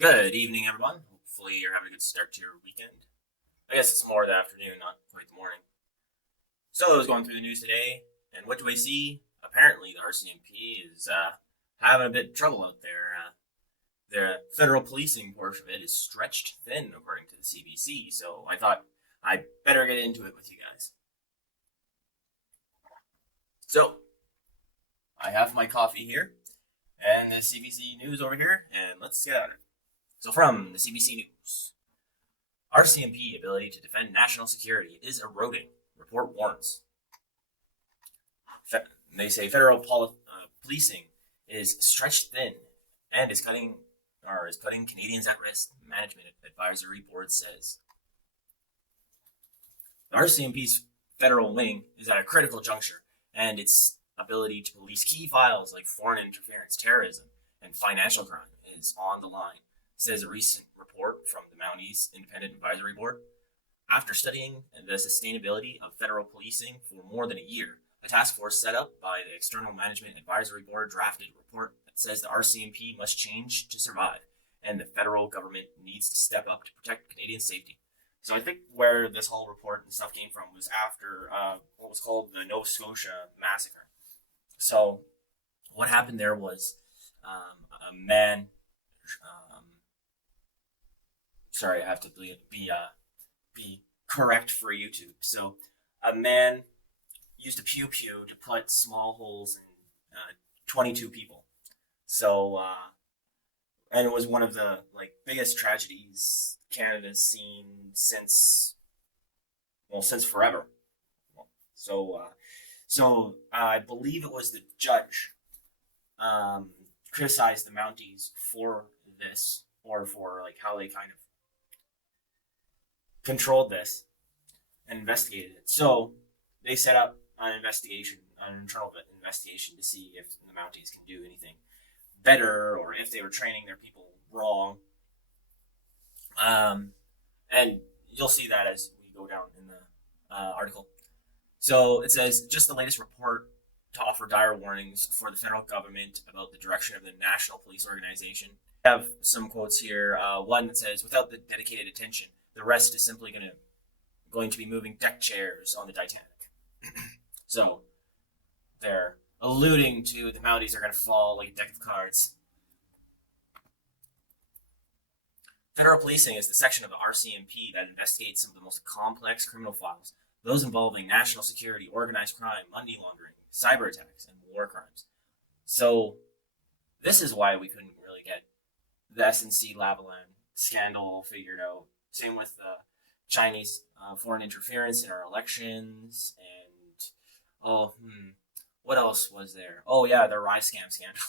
Good evening, everyone. Hopefully, you're having a good start to your weekend. I guess it's more the afternoon, not quite the morning. So, I was going through the news today, and what do I see? Apparently, the RCMP is having a bit of trouble out there. The federal policing portion of it is stretched thin, according to the CBC. So, I thought I'd better get into it with you guys. So, I have my coffee here, and the CBC news over here, and let's get at it. So, from the CBC News. RCMP ability to defend national security is eroding, report warns. They say federal policing is stretched thin and is putting Canadians at risk. Management Advisory Board says the RCMP's federal wing is at a critical juncture, and its ability to police key files like foreign interference, terrorism, and financial crime is on the line, says a recent report from the Mounties Independent Advisory Board. After studying the sustainability of federal policing for more than a year, a task force set up by the External Management Advisory Board drafted a report that says the RCMP must change to survive, and the federal government needs to step up to protect Canadian safety. So I think where this whole report and stuff came from was after what was called the Nova Scotia massacre. So what happened there was a man. Um, Sorry, I have to be correct for YouTube. So a man used a pew pew to put small holes in 22 people. So and it was one of the biggest tragedies Canada's seen since forever. So I believe it was the judge criticized the Mounties for this, or for how they kind of controlled this and investigated it. So they set up an internal investigation to see if the Mounties can do anything better, or if they were training their people wrong. And you'll see that as we go down in the article. So it says just the latest report to offer dire warnings for the federal government about the direction of the National Police Organization. I have some quotes here. One that says, "Without the dedicated attention, the rest is simply going to be moving deck chairs on the Titanic." So they're alluding to the Mounties are going to fall like a deck of cards. Federal policing is the section of the RCMP that investigates some of the most complex criminal files, those involving national security, organized crime, money laundering, cyber attacks, and war crimes. So this is why we couldn't really get the SNC-Lavalin scandal figured out. Same with the Chinese foreign interference in our elections, and what else was there? Oh yeah, the RiScam scandal.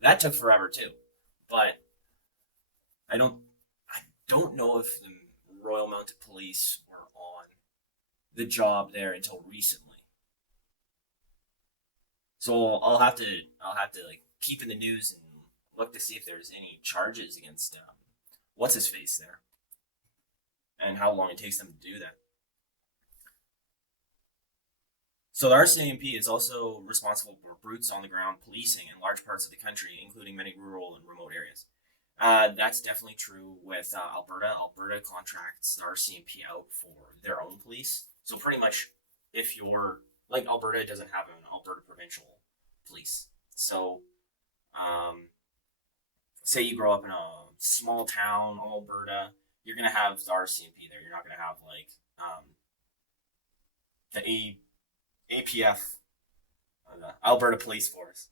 That took forever too, but I don't know if the Royal Mounted Police were on the job there until recently. So I'll have to keep in the news and look to see if there's any charges against what's his face there, and how long it takes them to do that. So the RCMP is also responsible for boots on the ground policing in large parts of the country, including many rural and remote areas. That's definitely true with Alberta. Alberta contracts the RCMP out for their own police. So pretty much, if you're Alberta doesn't have an Alberta provincial police. So, say you grow up in a small town, Alberta, you're gonna have the RCMP there. You're not gonna have the APF, the Alberta Police Force,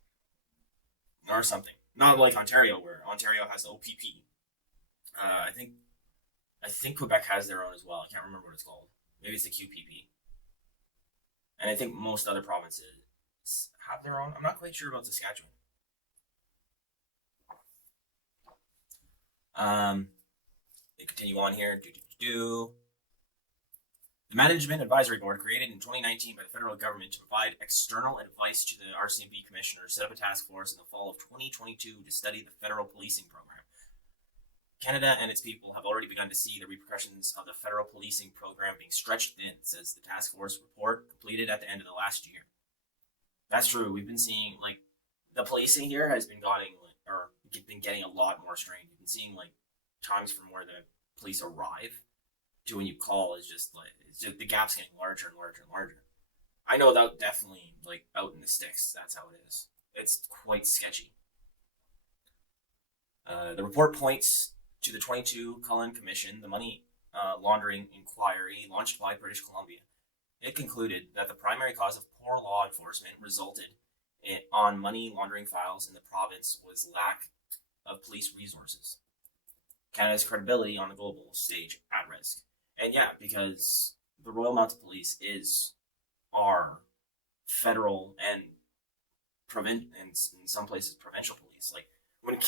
or something. Not like Ontario, where Ontario has the OPP. I think Quebec has their own as well. I can't remember what it's called. Maybe it's the QPP. And I think most other provinces have their own. I'm not quite sure about Saskatchewan. They continue on here. The Management Advisory Board, created in 2019 by the federal government to provide external advice to the RCMP commissioner, set up a task force in the fall of 2022 to study the federal policing program. Canada and its people have already begun to see the repercussions of the federal policing program being stretched thin, says the task force report completed at the end of the last year. That's true. We've been seeing the policing here has been getting a lot more strained. We've been seeing times from where the police arrive to when you call is just like it's just the gap's getting larger and larger and larger. I know that definitely like out in the sticks, that's how it is. It's quite sketchy. The report points to the 22 Cullen Commission, the money laundering inquiry launched by British Columbia. It concluded that the primary cause of poor law enforcement resulted on money laundering files in the province was lack of police resources. Canada's credibility on the global stage at risk. And yeah, because the Royal Mounted Police is our federal and in some places provincial police. Like when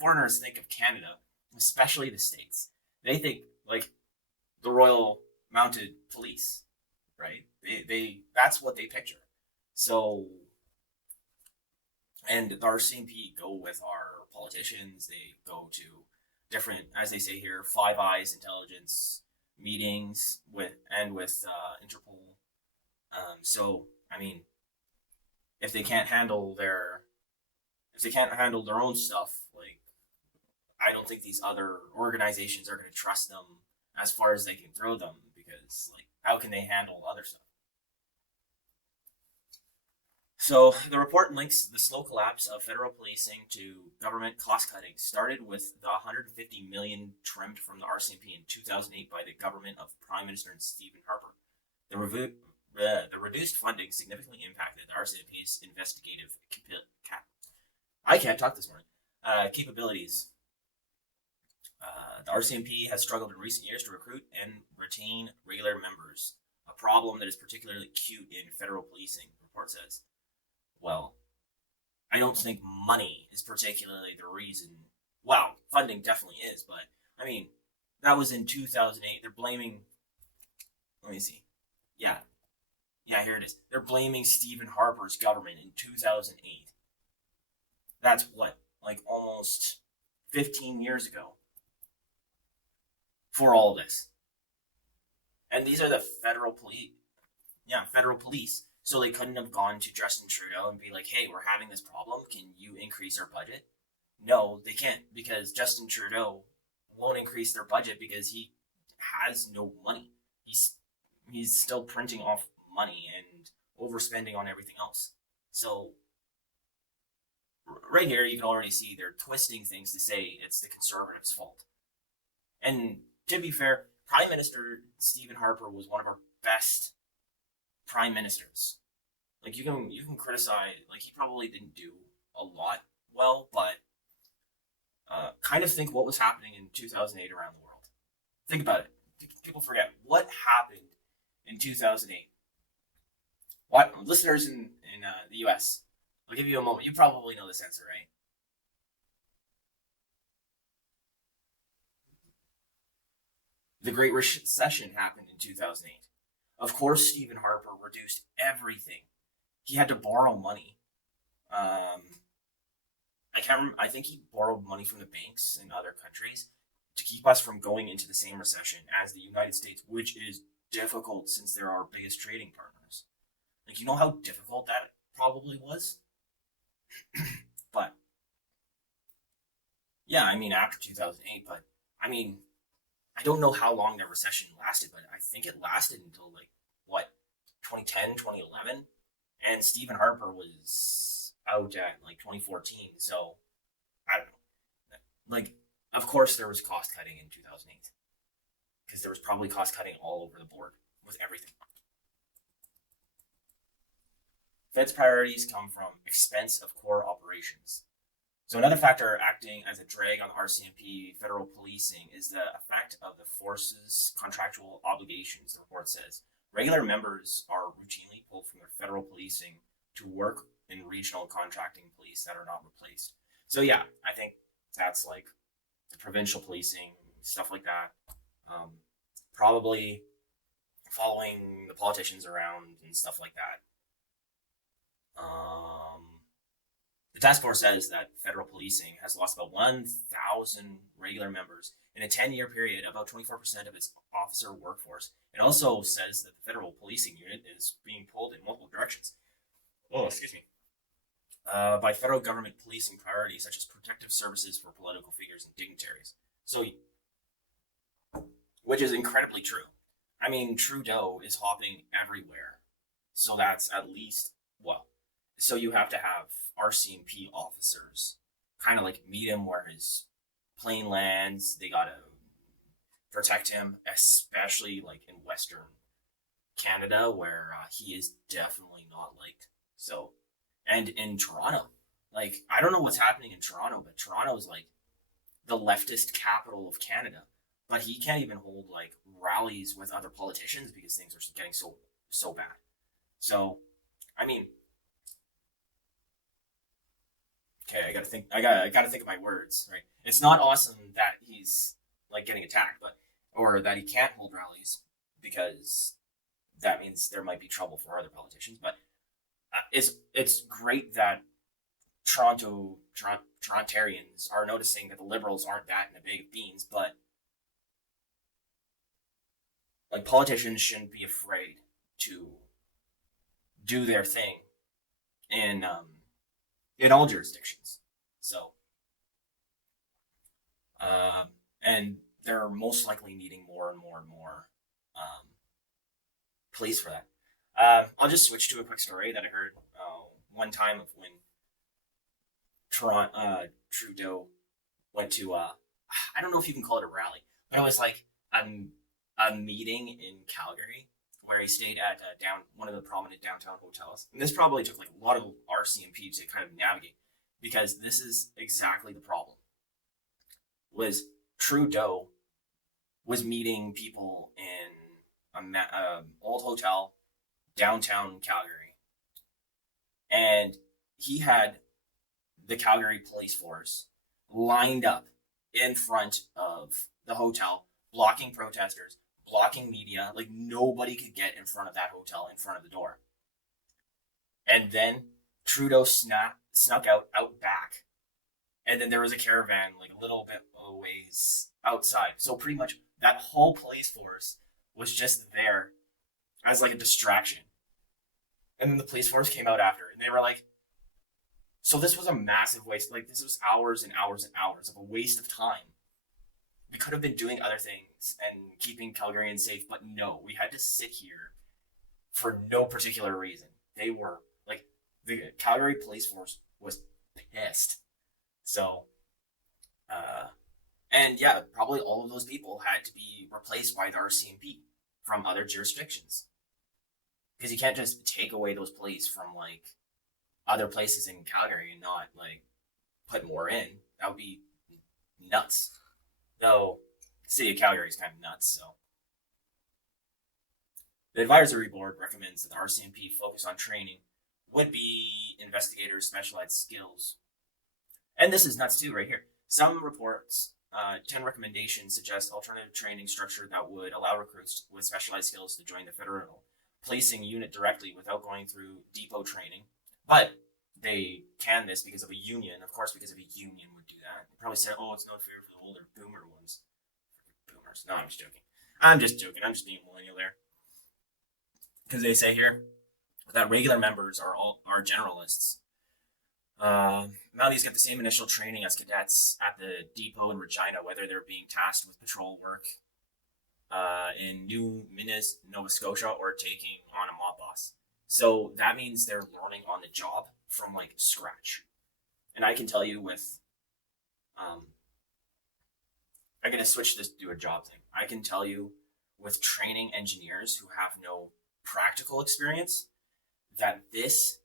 foreigners think of Canada, especially the states, they think like the Royal Mounted Police, right? They that's what they picture. So, and the RCMP go with our politicians. They go to different, as they say here, Five Eyes intelligence meetings with Interpol. So I mean, if they can't handle their own stuff, like I don't think these other organizations are going to trust them as far as they can throw them, because like how can they handle other stuff? So the report links the slow collapse of federal policing to government cost cutting, started with the 150 million trimmed from the RCMP in 2008 by the government of Prime Minister Stephen Harper. The reduced funding significantly impacted the RCMP's investigative capabilities. The RCMP has struggled in recent years to recruit and retain regular members, a problem that is particularly acute in federal policing, the report says. Well, I don't think money is particularly the reason. Well, funding definitely is, but I mean, that was in 2008. They're blaming. Let me see. Yeah, here it is. They're blaming Stephen Harper's government in 2008. That's what, like almost 15 years ago for all this. And these are the federal police. Yeah, federal police. So they couldn't have gone to Justin Trudeau and be like, hey, we're having this problem. Can you increase our budget? No, they can't, because Justin Trudeau won't increase their budget because he has no money. He's still printing off money and overspending on everything else. So right here, you can already see they're twisting things to say it's the Conservatives' fault. And to be fair, Prime Minister Stephen Harper was one of our best prime ministers. Like you can criticize, like he probably didn't do a lot well, but kind of think what was happening in 2008 around the world. Think about it. People forget what happened in 2008. What listeners in the U.S. I'll give you a moment. You probably know this answer, right? The Great Recession happened in 2008. Of course, Stephen Harper reduced everything. He had to borrow money. I think he borrowed money from the banks in other countries to keep us from going into the same recession as the United States, which is difficult since they're our biggest trading partners. Like, you know how difficult that probably was? But, yeah, I mean, after 2008, but, I mean, I don't know how long that recession lasted, but I think it lasted until, like, what, 2010, 2011? And Stephen Harper was out at, like, 2014, so, I don't know. Like, of course there was cost cutting in 2008. Because there was probably cost cutting all over the board with everything. Fed's priorities come from expense of core operations. So another factor acting as a drag on the RCMP federal policing is the effect of the force's contractual obligations, the report says. Regular members are routinely pulled from their federal policing to work in regional contracting police that are not replaced. So yeah, I think that's like the provincial policing, stuff like that. Probably following the politicians around and stuff like that. The task force says that federal policing has lost about 1,000 regular members in a 10-year period, about 24% of its officer workforce. It also says that the federal policing unit is being pulled in multiple directions. By federal government policing priorities such as protective services for political figures and dignitaries. So, which is incredibly true. I mean, Trudeau is hopping everywhere. So that's at least, well, so you have to have RCMP officers kind of like meet him where his plane lands. They gotta protect him, especially like in Western Canada, where he is definitely not liked. So, and in Toronto, like I don't know what's happening in Toronto, but Toronto is like the leftist capital of Canada. But he can't even hold like rallies with other politicians because things are getting so bad. So, I mean, okay, I gotta think. I gotta think of my words. Right? It's not awesome that he's like getting attacked, but or that he can't hold rallies because that means there might be trouble for other politicians. But it's great that Torontarians are noticing that the Liberals aren't that in a bag of beans, but like politicians shouldn't be afraid to do their thing in all jurisdictions. So, and they're most likely needing more and more and more um, police for that. I'll just switch to a quick story that I heard one time of when Trudeau went to I don't know if you can call it a rally, but it was like a meeting in Calgary where he stayed at one of the prominent downtown hotels. And this probably took like a lot of RCMP to kind of navigate because this is exactly the problem. Was Trudeau was meeting people in a old hotel downtown Calgary, and he had the Calgary police force lined up in front of the hotel, blocking protesters, blocking media. Like nobody could get in front of that hotel, in front of the door. And then Trudeau snuck out back, and then there was a caravan like a little bit a ways outside. So pretty much that whole police force was just there as like a distraction. And then the police force came out after, and they were like, "So this was a massive waste. Like this was hours and hours and hours of a waste of time. We could have been doing other things and keeping Calgarians safe, but no, we had to sit here for no particular reason." They were like, the Calgary police force was pissed. So, and yeah, probably all of those people had to be replaced by the RCMP from other jurisdictions because you can't just take away those police from like other places in Calgary and not like put more in. That would be nuts. Though the city of Calgary is kind of nuts, so the advisory board recommends that the RCMP focus on training would-be investigators' specialized skills. And this is nuts too, right here. Some reports, 10 recommendations suggest alternative training structure that would allow recruits with specialized skills to join the federal policing unit directly without going through depot training. But they can this because of a union. Of course, because of a union would do that. They probably said, "Oh, it's not fair for the older boomer ones." Boomers. No, I'm just joking. I'm just joking. I'm just being millennial there. Because they say here that regular members are generalists. Mounties get the same initial training as cadets at the depot in Regina, whether they're being tasked with patrol work in New Minas, Nova Scotia, or taking on a mob boss. So that means they're learning on the job from like scratch. And I can tell you with, I'm going to switch this to a job thing. I can tell you with training engineers who have no practical experience that this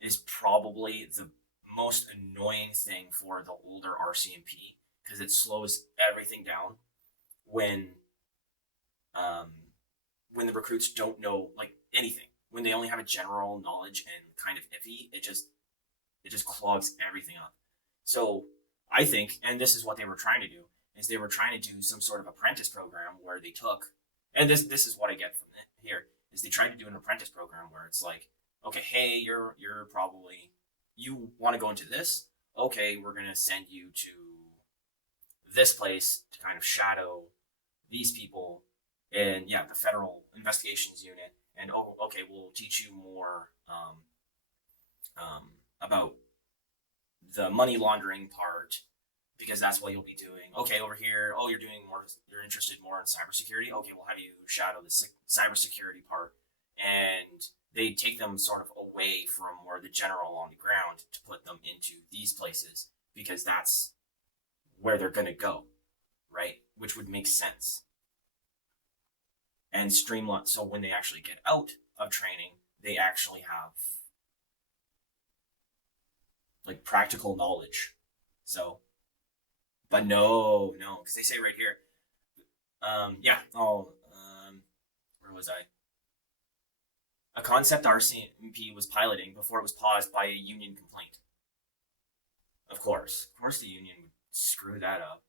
is probably the most annoying thing for the older RCMP because it slows everything down when the recruits don't know like anything. When they only have a general knowledge and kind of iffy, it just clogs everything up. So I think, and this is what they were trying to do, is they were trying to do some sort of apprentice program where they took, and this is what I get from it here, is they tried to do an apprentice program where it's like, okay, hey, you're probably, you want to go into this, okay, we're gonna send you to this place to kind of shadow these people, and yeah, the federal investigations unit, and oh, okay, we'll teach you more about the money laundering part, because that's what you'll be doing. Okay, over here, oh, you're interested more in cybersecurity. Okay, we'll have you shadow the cybersecurity part, and they take them sort of away from where the general on the ground to put them into these places because that's where they're gonna go, right? Which would make sense and streamline. So when they actually get out of training, they actually have like practical knowledge. So, but no, because they say right here, yeah, where was I? A concept RCMP was piloting before it was paused by a union complaint. Of course, the union would screw that up.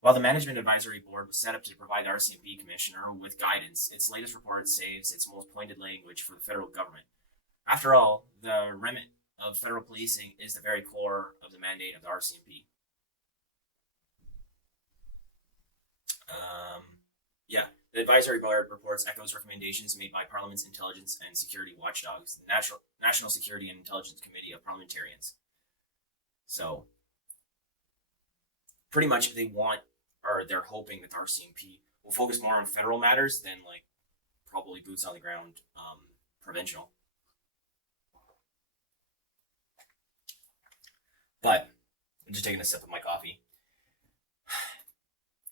While the Management Advisory Board was set up to provide the RCMP Commissioner with guidance, its latest report saves its most pointed language for the federal government. After all, the remit of federal policing is the very core of the mandate of the RCMP. Yeah, the advisory board reports echoes recommendations made by Parliament's intelligence and security watchdogs, the National Security and Intelligence Committee of Parliamentarians. So, pretty much they want, or they're hoping that the RCMP will focus more on federal matters than like probably boots on the ground provincial. But I'm just taking a sip of my coffee.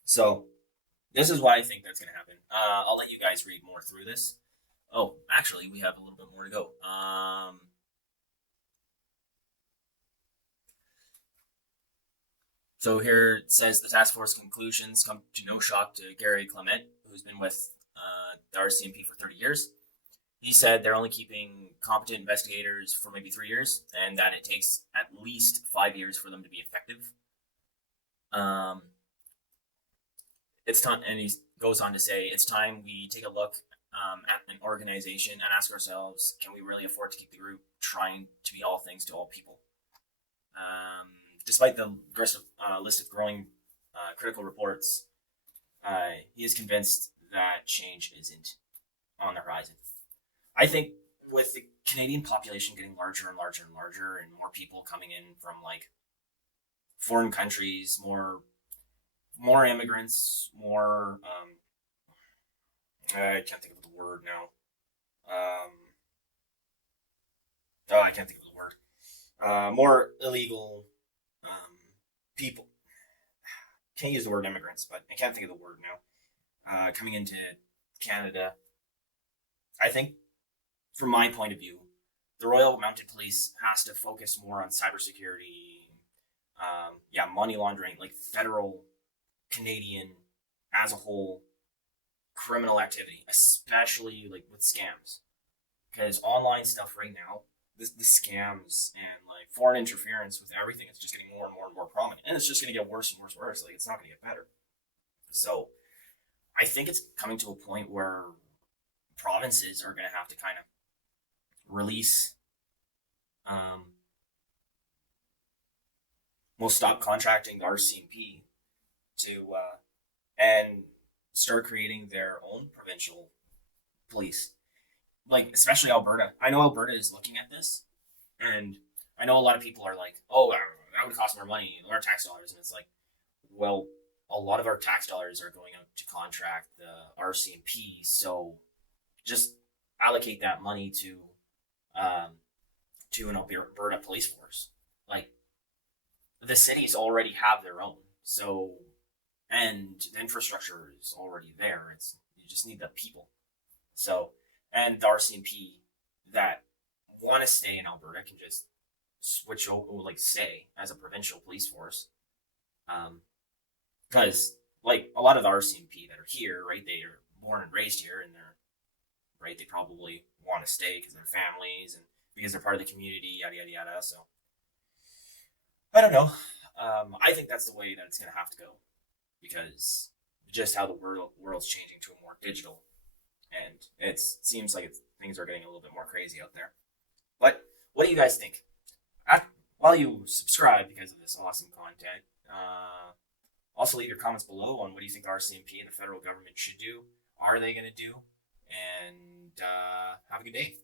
So this is why I think that's going to happen. I'll let you guys read more through this. Oh, actually, we have a little bit more to go. So here it says the task force conclusions come to no shock to Gary Clement, who's been with the RCMP for 30 years. He said they're only keeping competent investigators for maybe 3 years, and that it takes at least 5 years for them to be effective. It's time, and he goes on to say, it's time we take a look at an organization and ask ourselves, can we really afford to keep the group trying to be all things to all people? Despite the aggressive list of growing critical reports, he is convinced that change isn't on the horizon. I think with the Canadian population getting larger and larger and larger, and more people coming in from like foreign countries, more immigrants, more I can't think of the word now. I can't think of the word. More illegal people. Can't use the word immigrants, but I can't think of the word now. Coming into Canada, I think, from my point of view, the Royal Mounted Police has to focus more on cybersecurity, money laundering, like federal, Canadian, as a whole, criminal activity, especially like with scams. Because online stuff right now, the scams and like foreign interference with everything, it's just getting more and more and more prominent. And it's just going to get worse and worse and worse. Like, it's not going to get better. So I think it's coming to a point where provinces are going to have to kind of release, will stop contracting the RCMP to, and start creating their own provincial police. Like, especially Alberta. I know Alberta is looking at this, and I know a lot of people are like, oh, that would cost more money, our tax dollars. And it's like, well, a lot of our tax dollars are going out to contract the RCMP, so just allocate that money to an Alberta police force. Like, the cities already have their own, so, and the infrastructure is already there. You just need the people. So, and the RCMP that want to stay in Alberta can just switch over, like, stay as a provincial police force. Because, like, a lot of the RCMP that are here, right, they are born and raised here, and they probably want to stay because they're families and because they're part of the community, yada, yada, yada. So, I don't know. I think that's the way that it's going to have to go, because just how the world's changing to a more digital, and it seems like things are getting a little bit more crazy out there. But what do you guys think? While you subscribe because of this awesome content, also leave your comments below on what do you think the RCMP and the federal government should do. Are they going to do? And have a good day.